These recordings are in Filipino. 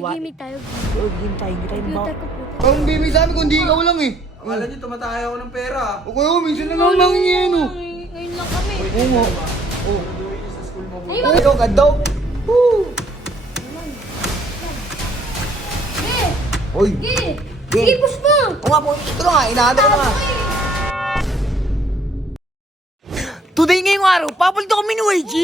Gimik tayo. Game tayo, hindi tayo Computer, computer. Ang baby sa amin, kundi ikaw lang eh. Akala niyo tumataya ako ng pera. O kaya, minsan na lang lang yan oh. Ngayon lang kami. Oo nga. Oh. Gagawin niyo sa school mabuti. Ay, Oh, ikaw ganda. Woo! Ge! Oy. Ge! Ge. Ge, push mo! O nga po, ito na nga, inaada ko na nga. Today ngayong araw, papalit ako minuwi, G!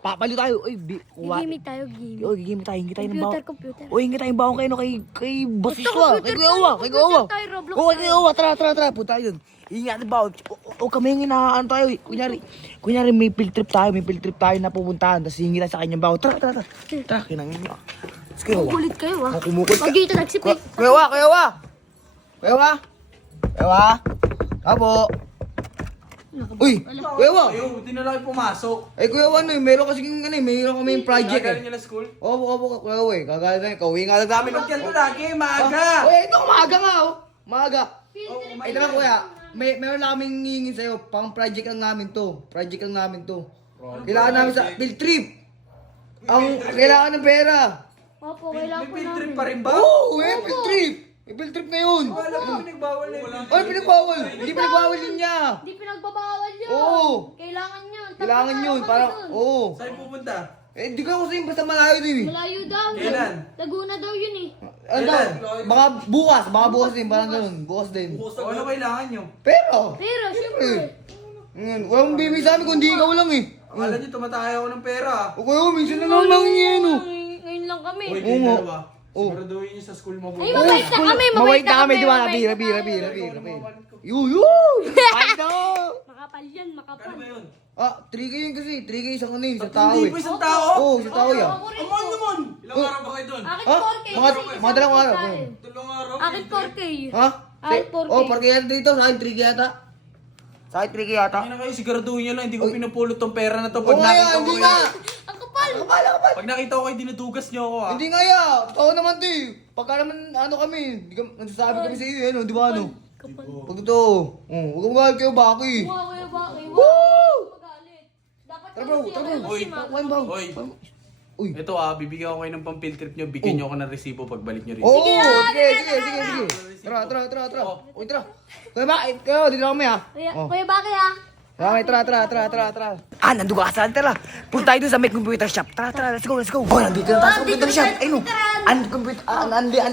Papalit tayo. Oy, Gimik tayo, gimik. Oy, game tayo, hingi tayo ng Computer, bawang. computer. Oy, hingi tayo ng bawang kayo kay Basiswa. computer Kay tayo, Kuyawa, kay Kuyawa. computer tayo, Roblox Oo, kay tayo. Kuyawa, tara. Punta tayo dun. Hingi natin bawang. O kami yung inahaan tayo. Kunyari may field trip tayo na pupuntahan. Tapos hingi tayo sa kanyang bawang. Tara. Tara, kinangin nyo. Let's go. Kulit kayo, ah. Kumukot ka. Pag-ita nagsipik. Kuyawa. Apo. Uy, Kuyawa. Ayaw, hindi na lang kayo pumasok. Ay, Kuyawa, meron kasi mayroon kami yung project Gagaling eh. niyo na school? Opo, Kuyawa eh. Kagaya na, kauwi nga lang namin. Pinagyan ko lagi, maaga. Oy, ito, maaga nga oh. Maaga. Oh, Ay, naman kuya, meron lang kaming hingin sa'yo. Pang project lang namin to. Kailangan namin sa field trip. Kailangan ng pera. Opo, May kailangan po field trip namin. pa rin ba? Oo, field trip. May field trip na yun. Wala ko pinagbawal na yun. Ay, pinagbawal. Hindi pinagbawal yun niya. Hindi pinagbabawal yun. Oo. Kailangan yun. Kailangan yun. Parang, oo. Saan pupunta? Eh, di ko kasi basta malayo din eh. Malayo daw. Kailan? Laguna daw yun eh. Ano daw? Baka bukas din. Parang ganun. Bukas din. O ano kailangan nyo? Pero, Pero, syempre. walang bibig sa amin kundi ikaw lang eh. Akala niyo tumataya ako ng pera. O kaya, minsan na lang yan oh. Ngayon lang kami. Uy, Oo kayo nga. dalawa. Oo. Siguraduhin niyo sa school mabuti. Ay, mabait na kami. Mabait na kami, di ba? mabait na Rabi. tayo. Yuyu! Ano? Makapal yan, makapal. Ano ba yun? 3K yun kasi. 3K isang ano yun, isang Tatlong tao eh. libo isang tao? Oo, isang tao yan. Ako rin Amon po. naman! Ilang araw ba kayo doon? Akin Ha? 4K. Mga dalawang araw. Tulong araw. Akin 4K. Ha? Ay, 4K. Oh, 4K yata dito. Sa akin 3K yata. Sa akin 3K yata. Ay na kayo, siguraduhin nyo lang. Hindi ko pinupulot tong pera na to. Oo Pag nga yan, nakita ko hindi kayo. nga. Ang kapal. Kapal. Pag nakita ko kayo, dinudugas nyo ako ah. Hindi nga ya. Tao naman to eh. Pagka naman ano kami, nagsasabi kami sa iyo, ano, di ba ano? Kapal. Pag ito, huwag kang mahal kayo, Baki. Wow, kuya, bakit? Woo! Magalit. Dapat Tara bro, tara bro. Uy. Kumain ba? Hoy. Uy. Ito bibigyan ko kayo ng pang-field trip nyo. Bigyan nyo ako ng resibo pagbalik nyo rin. Oo, sige. Tara. Uy, tara. Kuya ba, kayo, dito kami ha. Kuya, bakit ah? Tara. Nandun ka saan? Tara. Punta tayo dun sa may computer shop. Tara, let's go. Oh, nandito na tayo sa computer shop. Ayun o.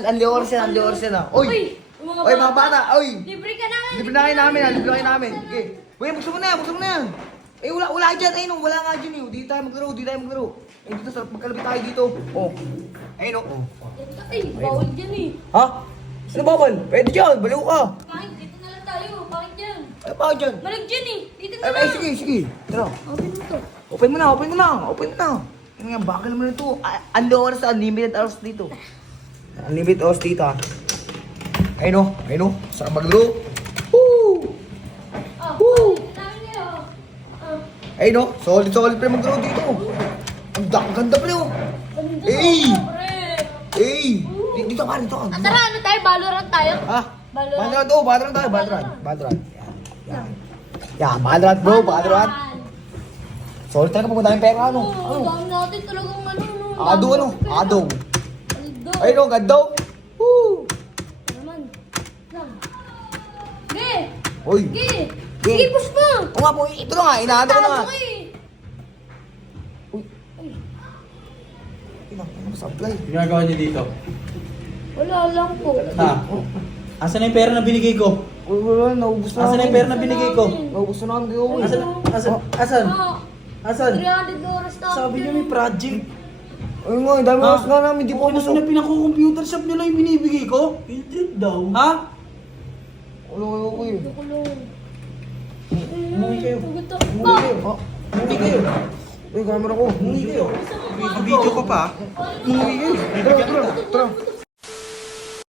Andi oras yan ha. Uy, mga bata. Uy, Libre ka naman. libre na kayo namin. Okay. Uy, buksan mo na yan. Eh, wala dyan. Ayun o, wala nga dyan eh. Di tayo maglaro. Eh, dito sa magkalapit tayo dito. Oh. Ayun o. Ay, bawal dyan eh. Ha? Ano bawal? Pwede dyan, baliw ka. Bakit? Dito na lang tayo. Bakit dyan? Ano ba dyan? Malag dyan eh. Dito na Ay, lang. sige. Tara. Open mo to. Open mo na. Ano nga, bakal naman ito. Unlimited hours dito. Unlimited hours dito ah. Ayun o. Saka maglaro. Woo! Oh, dami niyo. Ayun o. Solid pa yung maglaro dito. Ang ganda pa o. Eh! Dito ka. Tara, ano tayo? Valorant tayo? Ha? Valorant. Valorant tayo. Yan, Valorant bro. Solid talaga pag madaming pera ano. Oo, dami natin talagang ano. Adong. Aldo. Ayun o, ganda o. Woo! Naman. Lang. Ge! Uy. Ge! Ge. Ge, push mo! O nga po, ito na nga. Inaano ko na nga. Talo ko eh. Uy. Ano supply? Ginagawa nyo dito. Wala lang po. Ha? Asan na yung pera na binigay ko? Uy, wala, naubos na. Asan na yung pera na binigay ko? Naubos na namin kayo. Asan? Ah, Asan? 300 oras tayo. Sabi niyo may project. Ayun nga, dami Ha? oras na namin. Di po Ano na pinako-computer shop nyo lang yung binibigay ko? Field trip daw. Ha? Ulo, uy. Umuwi kayo. Gusto. Umuwi kayo. Uy, camera ko. Umuwi kayo. Video ko pa. Tara.